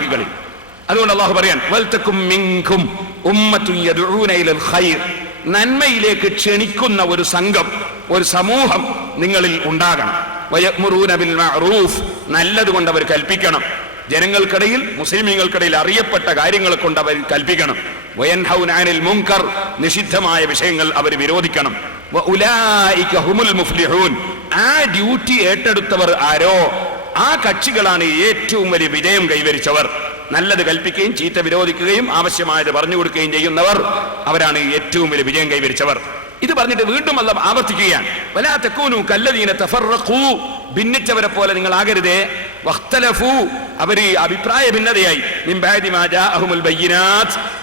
കളി അതുകൊണ്ട് അള്ളാഹു പറയാൻ വൽതക്കും മിങ്കും ഉമ്മത്തും ഖൈർ. നന്മയിലേക്ക് ക്ഷണിക്കുന്ന ഒരു സംഘം ഒരു സമൂഹം നിങ്ങളിൽ ഉണ്ടാകണം. വയമുറൂന ബിൽ മഅറൂഫ്. നല്ലത് കൊണ്ട് അവർ കൽപ്പിക്കണം. ജനങ്ങൾക്കിടയിൽ മുസ്ലിമീങ്ങൾക്കിടയിൽ അറിയപ്പെട്ട കാര്യങ്ങൾ കൊണ്ട് അവർ കൽപ്പിക്കണം. വയൻഹൗനാനിൽ മുങ്കർ നിഷിദ്ധമായ വിഷയങ്ങൾ അവർ വിരോധിക്കണം. ആ ഡ്യൂട്ടി ഏറ്റെടുത്തവർ ആരോ? ആ കക്ഷികളാണ് ഏറ്റവും വലിയ വിജയം കൈവരിച്ചവർ. നല്ലത് കൽപ്പിക്കുകയും ചീത്ത വിരോധിക്കുകയും ആവശ്യമായത് പറഞ്ഞു കൊടുക്കുകയും ചെയ്യുന്നവർ അവരാണ് ഏറ്റവും വലിയ വിജയം കൈവരിച്ചവർ. ഇത് പറഞ്ഞിട്ട് വീണ്ടും അല്ല ആവർത്തിക്കുകയാണ്. വലാ തക്കൂനു കല്ലദീന തഫറഖൂ ഭിന്നിച്ചവരെ പോലെ നിങ്ങൾ ആകരുതേ. വഖ്തലഫൂ. അവർ അഭിപ്രായ ഭിന്നതയായി.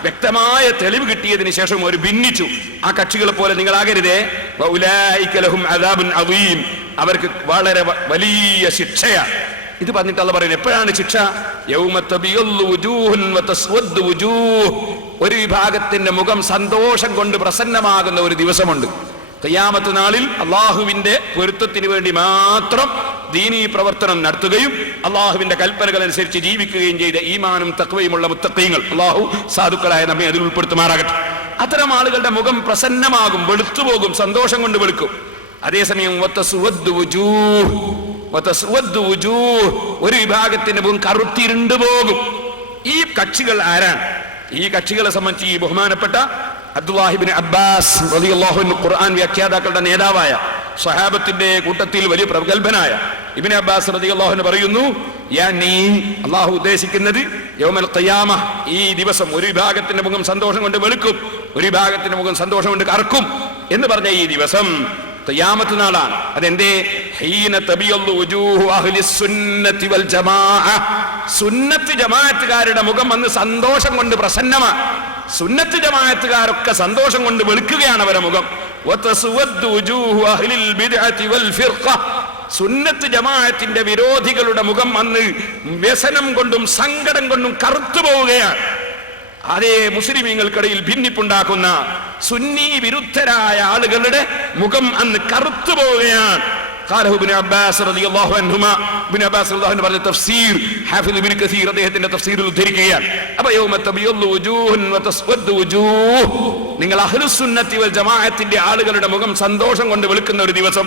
വ്യക്തമായ തെളിവ് കിട്ടിയതിന് ശേഷം അവർ ഭിന്നിച്ചു. ആ കക്ഷികളെ പോലെ നിങ്ങൾ ആകരുതേ. അവർക്ക് വളരെ വലിയ ശിക്ഷയാണ് ഇത് പറഞ്ഞിട്ട് അല്ല പറയുന്നത് എപ്പോഴാണ് ശിക്ഷ. ഒരു വിഭാഗത്തിന്റെ മുഖം സന്തോഷം കൊണ്ട് പ്രസന്നമാകുന്ന ഒരു ദിവസമുണ്ട്. കയ്യാമത്ത് നാളിൽ അള്ളാഹുവിന്റെ പൊരുത്തത്തിന് വേണ്ടി മാത്രം ദീനീ പ്രവർത്തനം നടത്തുകയും അള്ളാഹുവിന്റെ കൽപ്പനകൾ അനുസരിച്ച് ജീവിക്കുകയും ചെയ്ത ഈമാനും തക്വയുമുള്ള മുത്തക്കയങ്ങൾ അള്ളാഹു സാധുക്കളായ നമ്മെ അതിൽ ഉൾപ്പെടുത്തുമാറാകട്ടെ. അത്തരം ആളുകളുടെ മുഖം പ്രസന്നമാകും വെളുത്തുപോകും സന്തോഷം കൊണ്ട് വെളുക്കും. അതേസമയം. ഒരു വിഭാഗത്തിന്റെ മുഖം കറുത്തിരുണ്ടു പോകും. ഈ കക്ഷികൾ ആരാണ്? ഈ കക്ഷികളെ സംബന്ധിച്ച് ഈ ബഹുമാനപ്പെട്ട അബ്ദുല്ലാഹിബിൻ അബ്ബാസ് റളിയല്ലാഹു അൻഹു ഖുർആൻ വ്യാഖ്യാതാക്കളുടെ നേതാവായ സ്വഹാബത്തിന്റെ കൂട്ടത്തിൽ വലിയ പ്രഗത്ഭനായ ഇബിൻ അബ്ബാസ് റളിയല്ലാഹു പറയുന്നു യാനി അള്ളാഹു ഉദ്ദേശിക്കുന്നത് യോമൽ ഖിയാമ ഈ ദിവസം ഒരു വിഭാഗത്തിന്റെ മുഖം സന്തോഷം കൊണ്ട് വെളുക്കും ഒരു വിഭാഗത്തിന്റെ മുഖം സന്തോഷം കൊണ്ട് കറക്കും എന്ന് പറഞ്ഞ ഈ ദിവസം ഖിയാമത്ത് നാളാണ് അതെന്തേ സുന്നത്തി ജമാഅത്തുകാരുടെ മുഖം വന്ന് സന്തോഷം കൊണ്ട് പ്രസന്നമാണ്. സുന്നത്ത് ജമാഅത്തുകാരൊക്കെ സന്തോഷം കൊണ്ട് വെളുക്കുകയാണ് അവരെ മുഖം. സുന്നത്ത് ജമാഅത്തിന്റെ വിരോധികളുടെ മുഖം വന്ന് വ്യസനം കൊണ്ടും സങ്കടം കൊണ്ടും കറുത്തു പോവുകയാണ്. അതേ മുസ്ലിമീങ്ങൾക്കിടയിൽ ഭിന്നിപ്പുണ്ടാക്കുന്ന സുന്നി വിരുദ്ധരായ ആളുകളുടെ മുഖം അന്ന് കറുത്തു പോവുകയാണ് قاله ابن عباس رضي الله عنهما ابن عباس رضي الله عنه പറഞ്ഞ തഫ്സീർ ഹാഫിദ് ഇബ്നു കസീർ അദ്ദേഹത്തിന്റെ തഫ്സീറിൽ ഉദ്ധരിക്കുകയാണ് അപ്പോൾ യൗമ തബിയല്ലു വുജൂഹുൻ വതസ്വദ്ദു വുജൂഹ് നിങ്ങൾ അഹ്ലുസ് സുന്നത്തി വൽ ജമാഅത്തിന്റെ ആളുകളുടെ മുഖം സന്തോഷം കൊണ്ട് വെളുക്കുന്ന ഒരു ദിവസം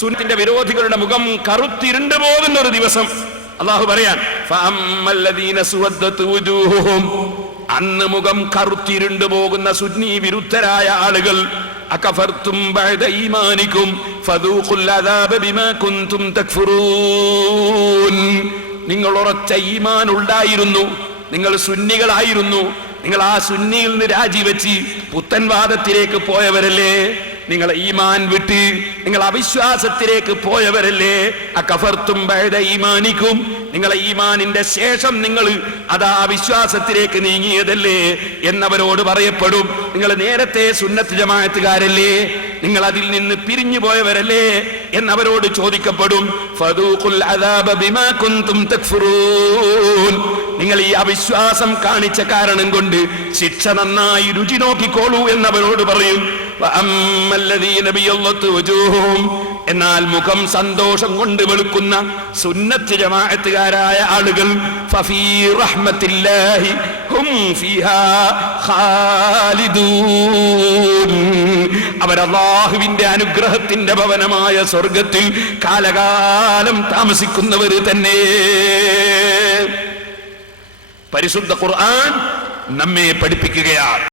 സുന്നത്തിന്റെ വിരോധികളുടെ മുഖം കറുത്തിരുണ്ടു പോകുന്ന ഒരു ദിവസം അള്ളാഹു പറയാൻ ഫഅമ്മല്ലദീന സുവദ്ദത്ത് വുജൂഹുഹും അന്ന് മുഖം കറുത്തിരുണ്ടു പോകുന്ന സുന്നി വിരുദ്ധരായ ആളുകൾ ഫദൂഖുൽ അദാബ ബിമാ കുൻതും തക്ഫുറൂൻ. നിങ്ങൾ ഉറച്ച ഈമാൻ ഉണ്ടായിരുന്നു നിങ്ങൾ സുന്നികളായിരുന്നു നിങ്ങൾ ആ സുന്നിയിൽ നിന്ന് രാജിവെച്ച് പുത്തൻവാദത്തിലേക്ക് പോയവരല്ലേ? നിങ്ങൾ ഈമാൻ വിട്ട് നിങ്ങൾ അവിശ്വാസത്തിലേക്ക് പോയവരല്ലേ? അകഫർത്തും ബഅദ ഈമാനിക്കും. നിങ്ങളെ ഈമാനിന്റെ ശേഷം നിങ്ങൾ അതാ വിശ്വാസത്തിലേക്ക് നീങ്ങിയതല്ലേ എന്നവരോട് പറയപ്പെടും. നിങ്ങൾ നേരത്തെ സുന്നത്ത് ജമായത്തുകാരല്ലേ നിങ്ങൾ അതിൽ നിന്ന് പിരിഞ്ഞു പോയവരല്ലേ ചോദിക്കപ്പെടും ബിമാ കുൻതും തക്ഫുറൂൻ. നിങ്ങൾ ഈ അവിശ്വാസം കാണിച്ച കാരണം കൊണ്ട് ശിക്ഷ നന്നായി രുചി നോക്കിക്കോളൂ പറയും വഅമ്മല്ലദീന ബിയല്ലത്ത് വജൂഹും. എന്നാൽ മുഖം സന്തോഷം കൊണ്ട് വെളുക്കുന്ന സുന്നത്ത് ജമാഅത്തുകാരായ ആളുകൾ ഫഫീ റഹ്മത്തില്ലാഹി ഹും ഫിഹാ അവർ അള്ളാഹുവിന്റെ അനുഗ്രഹത്തിന്റെ ഭവനമായ സ്വർഗത്തിൽ കാലകാലം താമസിക്കുന്നവർ തന്നെ. പരിശുദ്ധ ഖുർആൻ നമ്മെ പഠിപ്പിക്കുകയാണ്.